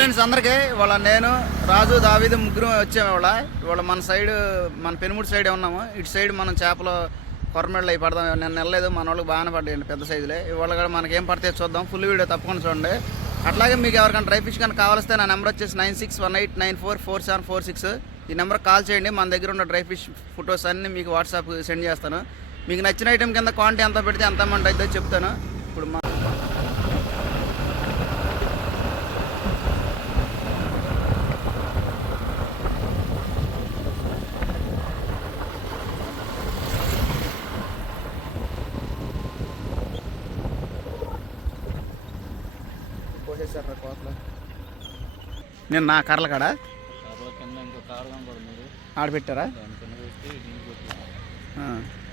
Friends అందరికీ ఇవాళ నేను రాజు దావీదు ముగ్గురు వచ్చాము ఇవాళ. ఇవాళ మన సైడ్ మన పెనుముడి సైడ్ ఉన్నాము. ఇటు సైడ్ మనం చేపలు కొరమెడలు అవి పడదాం. నేను వెళ్ళలేదు మన వాళ్ళకి బాగానే పడ్డాయండి పెద్ద సైజులే. ఇవాళ కూడా మనకి ఏం పడితే చూద్దాం. ఫుల్ వీడియో తప్పకుండా చూడండి. అట్లాగే మీకు ఎవరికైనా డ్రై ఫిష్ కానీ కావాలిస్తే నా నెంబర్ వచ్చేసి nine six one eight nine four four seven four six. ఈ నెంబర్ కాల్ చేయండి. మన దగ్గర ఉన్న డ్రై ఫిష్ ఫొటోస్ అన్నీ మీకు వాట్సాప్ సెండ్ చేస్తాను. మీకు నచ్చిన ఐటెం కింద క్వాంటిటీ ఎంత పెడితే ఎంత అమౌంట్ అయితే చెప్తాను. కోతలు నేను నా కర్రల కాడ? కారులో కింద ఇంకో కారు కనపడు మీరు. ఆడ పెట్టారా? దాని కింద వేస్తే దీనికి కొట్టారు ఆ.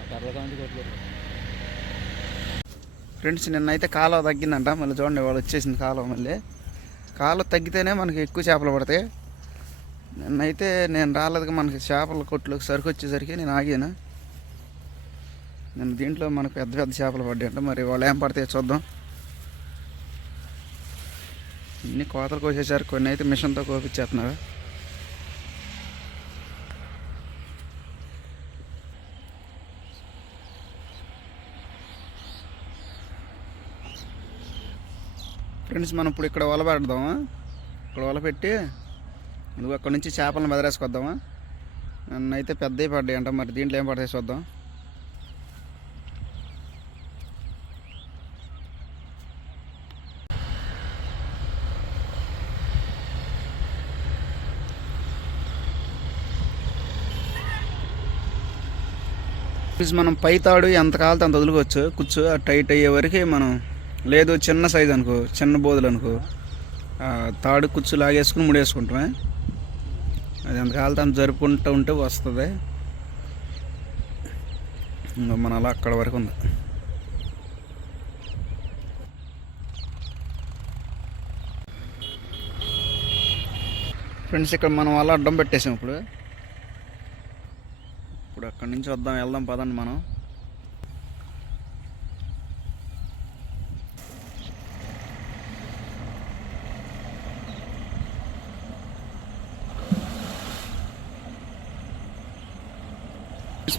ఆ కర్రల కాంతి కొట్టలేదు. ఫ్రెండ్స్ నిన్నైతే కాలువ తగ్గిందంట. మళ్ళీ చూడండి వాళ్ళు వచ్చేసింది కాలువ మళ్ళీ. కాలువ తగ్గితేనే మనకి ఎక్కువ చేపలు పడతాయి. నిన్నైతే నేను రాలేదు మనకి చేపల కొట్లోకి సరుకు వచ్చేసరికి నేను ఆగాను. నేను దీంట్లో మనకు పెద్ద పెద్ద చేపలు పడ్డాయంట. మరి వాళ్ళు ఏం పడతాయో చూద్దాం. ఇన్ని కోతలు కోసేసారు కొన్ని అయితే మిషన్తో కోపించేస్తున్నారు ఫ్రెండ్స్ మనం ఇప్పుడు ఇక్కడ వల పెడదామా? ఇక్కడ వల పెట్టి నువ్వు అక్కడ నుంచి చేపలను బెదరేసుకొద్దామా నన్ను అయితే పెద్దవి పడ్డాయి అంట మరి దీంట్లో ఏం పడతాయి చూద్దాం. మనం పై తాడు ఎంత కావాలితే అంత వదులుకోవచ్చు. కూర్చో ఆ టైట్ అయ్యే వరకు మనం లేదు చిన్న సైజ్ అనుకో చిన్న బోధలు అనుకో తాడు కుచ్చు లాగేసుకుని ముడేసుకుంటామే. అది ఎంత కావాలితే అంత జరుపుకుంటూ ఉంటే వస్తుంది. ఇంకా మన అలా అక్కడ వరకు ఉంది. ఫ్రెండ్స్ ఇక్కడ మనం అలా అడ్డం పెట్టేసాం ఇప్పుడు. ఇప్పుడు అక్కడి నుంచి వద్దాం వెళ్దాం పదండి మనం.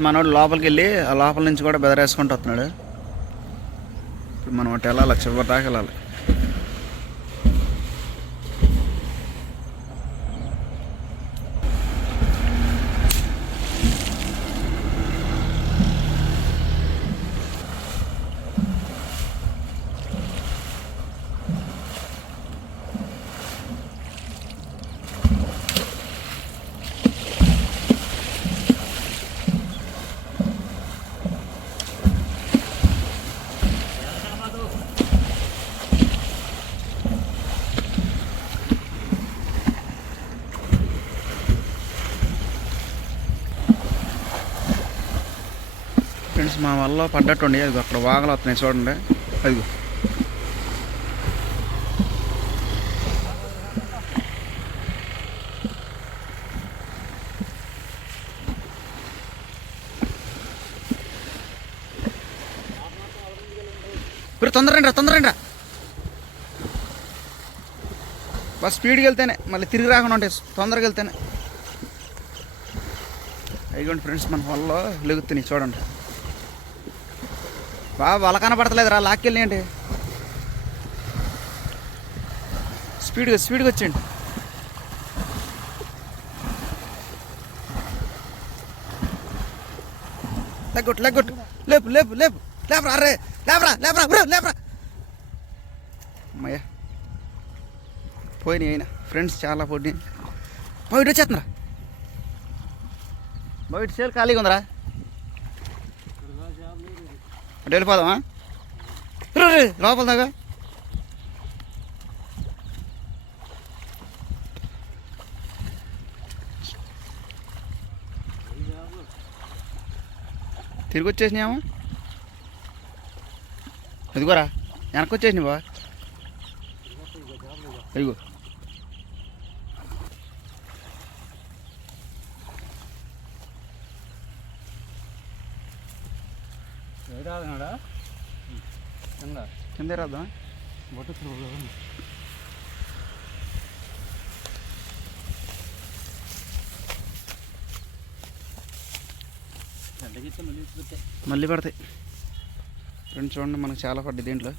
మనోడు లోపలికి వెళ్ళి ఆ లోపల నుంచి కూడా బెదరేసుకుంటూ వస్తున్నాడు. ఇప్పుడు మనం అటు వెళ్ళాలి? చివరి దాకా వెళ్ళాలి ఫ్రెండ్స్ మా వల్ల పడ్డట్టుండి. అది అక్కడ వాగలు వస్తున్నాయి చూడండి. అదిగో మీరు తొందరండి తొందరండి బస్ స్పీడ్కి వెళ్తేనే మళ్ళీ తిరిగి రాకుండా ఉంటాయి తొందరగా వెళ్తేనే. అయిగోండి ఫ్రెండ్స్ మన వల్ల లెగుతున్నాయి చూడండి. బాబు వల కనపడతలేదు రా లాక్కెళ్ళి ఏంటి? స్పీడ్గా స్పీడ్గా వచ్చేయండి. లెగ్గొట్టు లెగ్గొట్టు. లేపు లేపు లేపు. లేపరా అరే లేపరా లేపరా బ్రో లేపరా. అమ్మయ్య. పోయినాయి అయినా. ఫ్రెండ్స్ చాలా పోటీ బయట వచ్చేస్తున్నారా? బయట సేల్ ఖాళీగా ఉందరా. అంటే వెళ్ళిపోదామా? రే లోపల దాకా. తిరిగి వచ్చేసినాము ఇదిగోరా వెనక్కి వచ్చేసినావా ఇదిగో. కింద. కింద రాదా బొట్టు మళ్ళీ పడతాయి. ఫ్రెండ్స్ చూడండి మనకు చాలా పడ్డాయి దీంట్లో.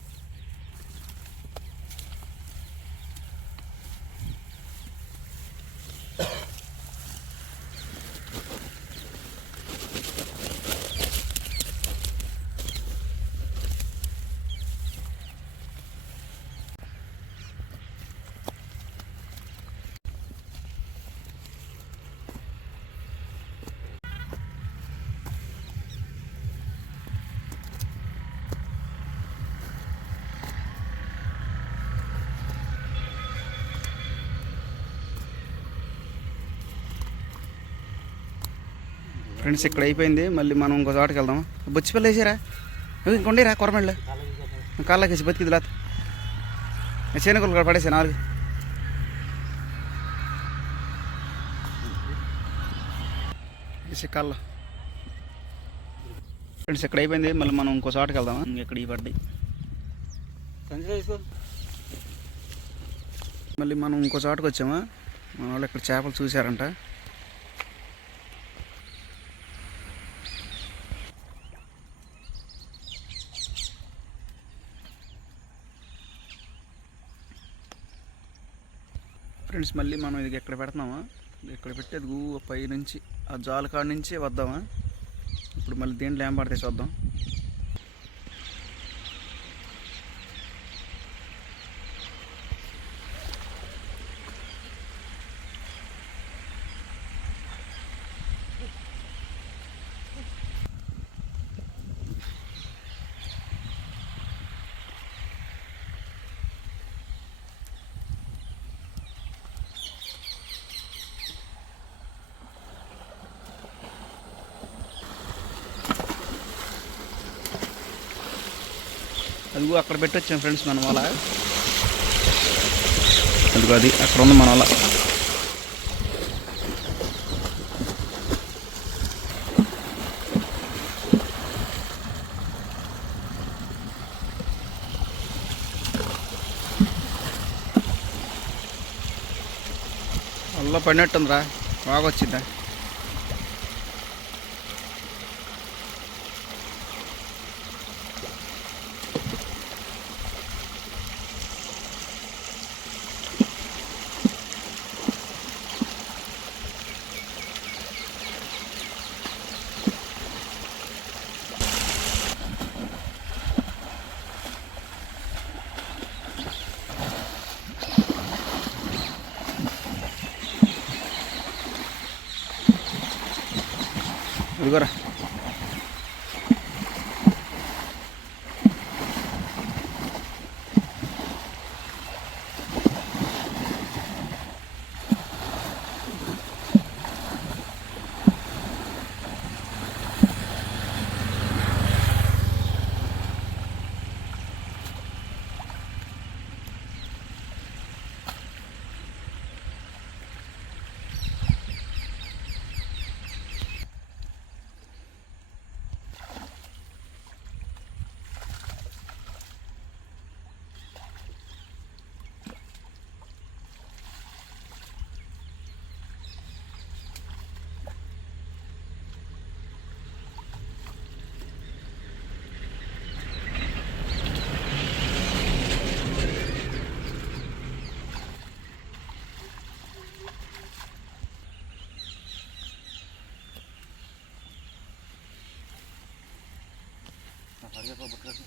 ఫ్రెండ్స్ ఇక్కడ అయిపోయింది. మళ్ళీ మనం ఇంకో చోటకి వెళ్దాం బొచ్చిపల్లి వేసారా? ఇంకొండిరా కొరమెళ్ళు. కాళ్ళకేసి బతికిది లేత చేనుకలు కూడా పడేసా నాలుగు. వేసి కాళ్ళ. ఫ్రెండ్స్ ఇక్కడ అయిపోయింది. మళ్ళీ మనం ఇంకో చోటకి వెళ్దాం ఇక్కడ ఈ పడ్డాయి మళ్ళీ మనం ఇంకో చోటకి వచ్చామా? మన వాళ్ళు ఇక్కడ చేపలు చూశారంట. ఫ్రెండ్స్ మళ్ళీ మనం ఇది ఎక్కడ పెడుతున్నామా ఇక్కడ పెట్టేది గూ పై నుంచి ఆ జాల కాడ నుంచి వద్దామా? ఇప్పుడు మళ్ళీ దేంట్లో ఏం పడితే చూద్దాం. అదిగో అక్కడ పెట్టొచ్చాం ఫ్రెండ్స్ మనం అలా. అదిగో అది అక్కడ ఉంది మన అలా. అల్ల పడినట్టుందిరా బాగా వచ్చిందా ఇదిగోరా Her defa bakarsın.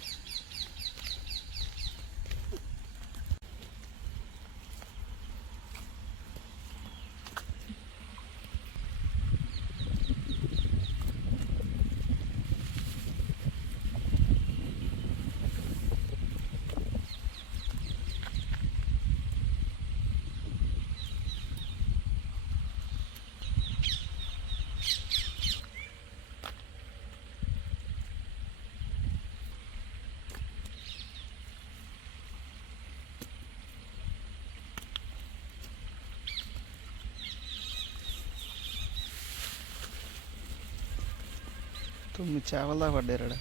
తొమ్మిది చేపలు దాకా పడ్డారు ఈడ.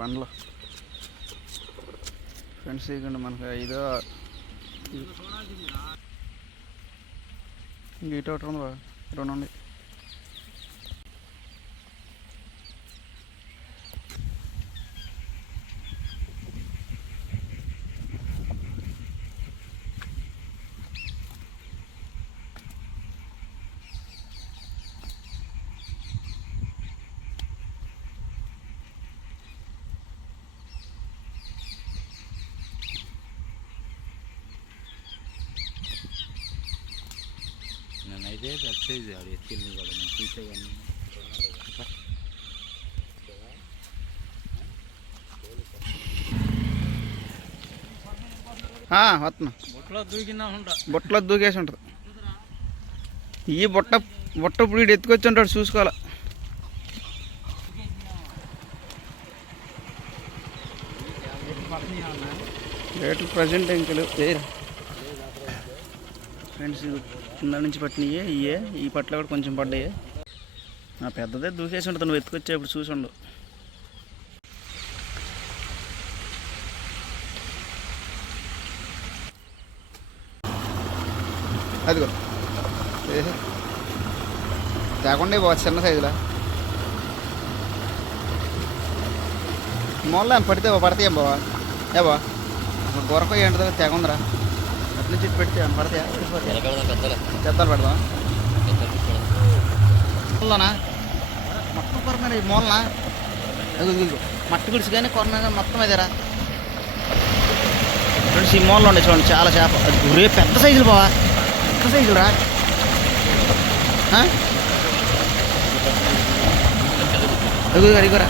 బండ్లో. ఫ్రెండ్స్ ఇవ్వండి మనకు ఐదో ఇంక ఇటు ఒకటి ఉంది బాగా రెండు ఉన్నాయి. ఎత్తుకెళ్ళి కూడా నేను చూసే కానీ ఆ, వస్తున్నా. బుట్టలో దూకినా ఉంటా. బుట్టలో దూకేసి ఉంటుంది. ఈ బుట్ట బుట్ట ఇప్పుడు వీడు ఎత్తుకొచ్చి ఉంటాడు చూసుకోవాలి. రేట్లు ప్రజెంట్ ఇంకా లేవు చేయరా ఫ్రెండ్స్ కింద నుంచి పట్టినవి ఇవే ఈ పట్ల కూడా కొంచెం పడ్డాయి. నా పెద్దదే దూకేసి ఉంటుంది నువ్వు ఎత్తుకొచ్చేప్పుడు చూసి ఉండు. అదిగో. తేకుండా బావ చిన్న సైజులా. మొల్ల పడితే బావ, పడతాయేం బావా? ఏ బావా? గొరక ఏంటో తెగుందిరా అటు నుంచి పెడితే పడతాయా? చెత్తలు పెడదాం మూలనా? మొత్తం కొరమైన ఈ మూలనా? ఇదిగో మట్టి గుడిసి కానీ కొరమైన మొత్తం అదేరా ఫ్రెండ్స్ ఈ మూలలో ఉండే చూడండి చాలా చేప అది ఒరే పెద్ద సైజులు బావా. పెద్ద సైజులు రా ఆ? అదిగో అడిగోరా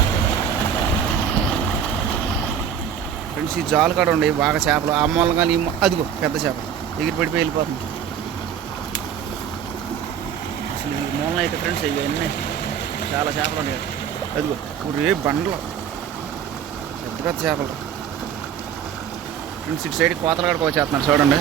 ఫ్రెండ్స్ ఈ జాలు కాడ ఉండే బాగా చేపలు. ఆ మూలం కానీ అదిగో పెద్ద చేప ఎగిరి పడిపోయి వెళ్ళిపోతుంది అసలు ఈ మూలం అయితే ఫ్రెండ్స్ ఇవన్నీ చాలా చేపలు ఉన్నాయి. అదిగో ఒరే బండ్లు. పెద్ద పెద్ద చేపలు. ఫ్రెండ్స్ ఇటు సైడ్ కోతలు కడుకోవచ్చేస్తున్నారు చూడండి.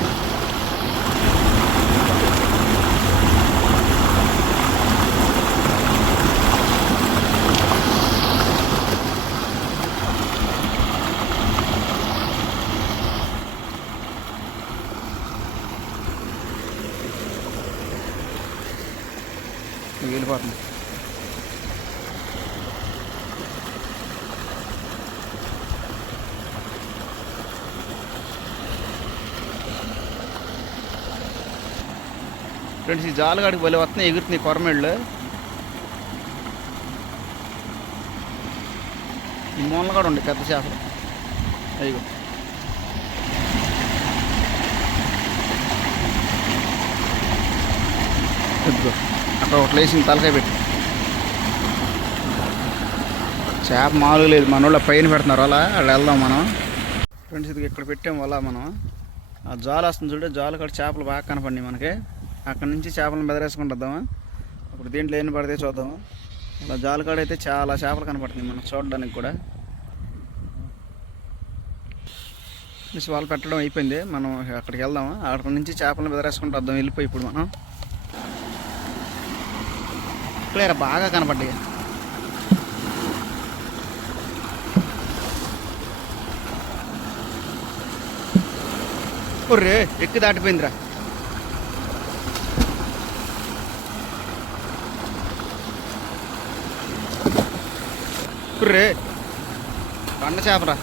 వెళ్ళిపోతుంది ఫ్రెండ్స్ ఈ జాలగాడికి భలే వస్తున్నాయి ఎగురుతున్నాయి కొరమేళ్ళు. ఈ మూలగాడు ఉండే పెద్ద చేపలు. అయ్యో ఇదిగో అక్కడ ఒకటి లేచింది తలకాయ పెట్టి. చేప మామూలుగా లేదు. మన వాళ్ళు పైన పెడుతున్నారు అలా. అక్కడ వెళ్దాం మనం. ఫ్రెండ్స్ ఇది ఇక్కడ పెట్టాం వల్ల మనం. ఆ జాలు వస్తుంది చూడే. జాలు కాడ చేపలు బాగా కనపడి మనకి. అక్కడ నుంచి చేపలను బెదరేసుకుంటుందామా అప్పుడు దీంట్లో ఏం పడితే చూద్దాము. అలా జాలు కాడ అయితే చాలా చేపలు కనపడుతుంది మనం చూడడానికి కూడా. వాళ్ళు పెట్టడం అయిపోయింది. మనం అక్కడికి వెళ్దాము? అక్కడ నుంచి చేపలను బెదరేసుకుంటూ వద్దాం. వెళ్ళిపోయి ఇప్పుడు మనం. ఇక్కడే బాగా కనపడ్డాయి. ఒర్రే ఎక్కి దాటిపోయిందిరా. ఒర్రే కండ చేపరా.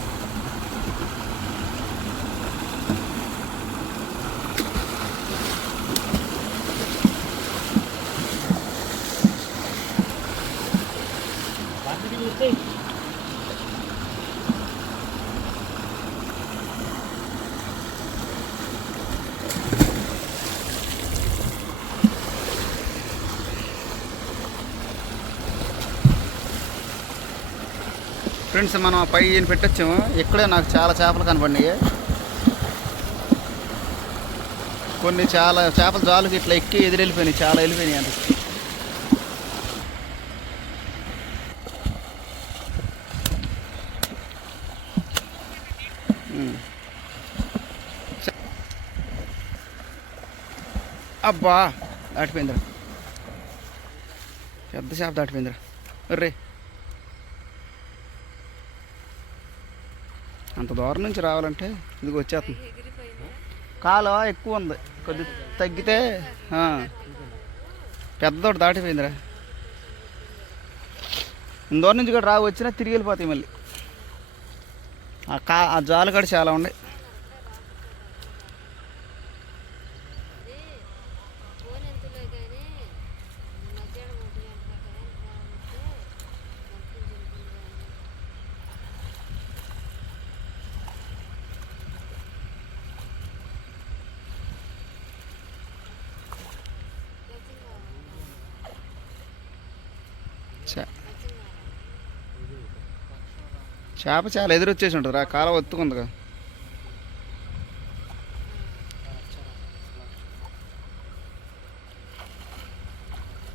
ఫ్రెండ్స్ మనం పై ఈయన పెట్టొచ్చాము ఇక్కడే నాకు చాలా చేపలు కనపడినాయి కొన్ని చాలా చేపలు జాలుకి ఇట్లా ఎక్కి ఎదురు వెళ్ళిపోయినాయి చాలా వెళ్ళిపోయినాయి అంత. అబ్బా దాటిపోయిందిరా. పెద్ద చేప దాటిపోయిందిరా. రే అంత దూరం నుంచి రావాలంటే ఇది వచ్చేస్తుంది. కాలు ఎక్కువ ఉంది. కొద్ది తగ్గితే పెద్దోడు దాటిపోయిందిరా. ఇందూరం నుంచి కూడా రా వచ్చినా తిరిగి వెళ్ళిపోతాయి మళ్ళీ. కా ఆ జాలు కూడా చాలా ఉన్నాయి. చేప చాలా ఎదురొచ్చేసి ఉంటుంది రా కాలం ఒత్తుకుందిగా కదా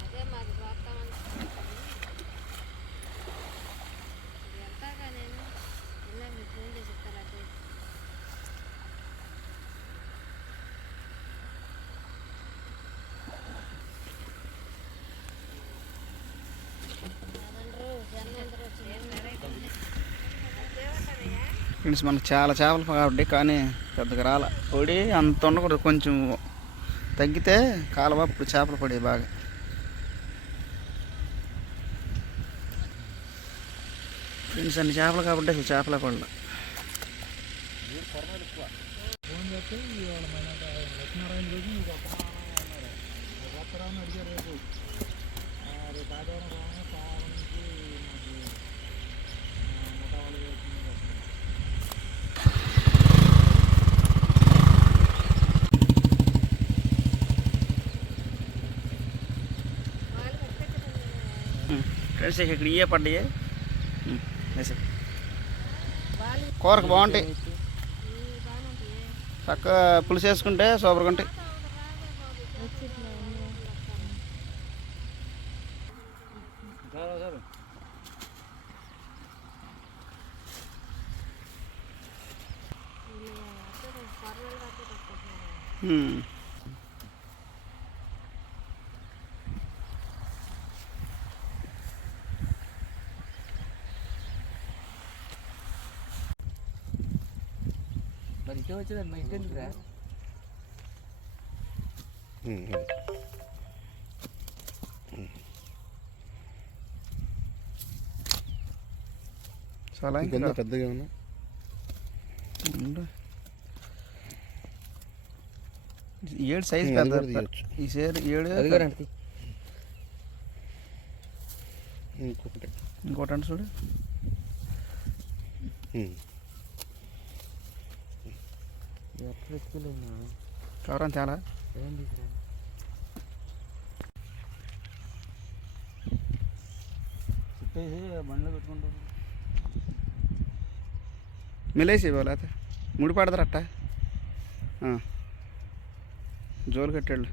అదే మాది వాతావరణం వెళ్తాగా నేను ఇలా మీకు ఫోన్ చేసి ఇస్తాను అదే ఫ్రెండ్స్ మనకు చాలా చేపలు కాబట్టి కానీ పెద్దగా రాల. పొడి అంత ఉండకూడదు కొంచెం తగ్గితే కాలువ అప్పుడు చేపలు పడి బాగా. ఫ్రెండ్స్ అన్ని చేపలు కాబట్టి అసలు చేపల పడలే. ఫ్రెండ్స్ ఇక్కడ ఇవే పడ్డాయి కూరకు బాగుంటాయి. చక్క చక్కగా పులుసు వేసుకుంటే సూపర్గా ఉంటాయి. Hmm. ఇటే వచ్చేదాన్ని మా ఇంటి ఎందుకురా చాలా ఇంకా. పెద్దగా ఉన్నా? ఏడు సైజ్ పెద్ద. ఈ సేరు ఏడు ఇంకొకటి. ఇంకోటి అంటే చూడు. కవరం చాలా ఏం తీసుకురా మిలేసి ఇవ్వాలి అయితే? ముడి పడతారు జోలు కట్టాడు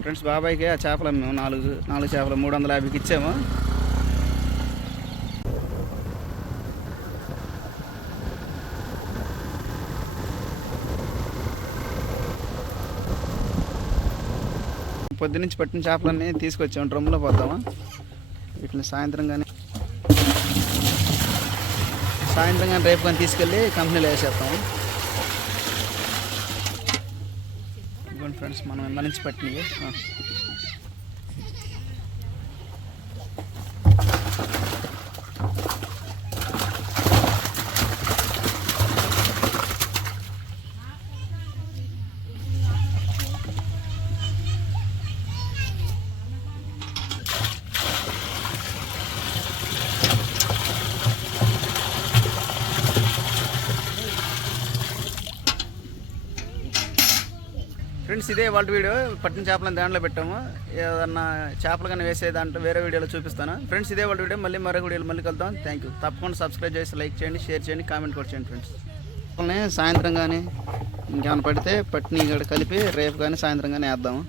ఫ్రెండ్స్ బాబాయ్కి ఆ చేపలు అమ్మాము. నాలుగు నాలుగు చేపలు మూడు వందల యాభైకి ఇచ్చాము. పొద్దునుంచి పట్టిన చేపలన్నీ తీసుకొచ్చాము డ్రమ్లో పోతాము వీటిని సాయంత్రం కానీ సాయంత్రం కానీ రేపు కానీ తీసుకెళ్ళి కంపెనీలో వేసేస్తాము ఇదిగోండి ఫ్రెండ్స్ మనం ఎండ నుంచి పట్టినవి. ఫ్రెండ్స్ ఇదే వాళ్ళ వీడియో. పట్టిన చేపలను దాంట్లో పెట్టాము. ఏదన్నా చేపలు కానీ వేసే దాంట్లో వేరే వీడియోలో చూపిస్తాను. ఫ్రెండ్స్ ఇదే వాళ్ళ వీడియో. మళ్ళీ మరొక వీడియోలో మళ్ళీ కలుద్దాం. థ్యాంక్ యూ తప్పకుండా సబ్స్క్రైబ్ చేసి లైక్ చేయండి షేర్ చేయండి కామెంట్ కూడా చేయండి ఫ్రెండ్స్ సాయంత్రం కానీ ఇంకేమైనా పడితే పట్టిని ఇక్కడ కలిపి రేపు కానీ సాయంత్రం కానీ వేద్దాము.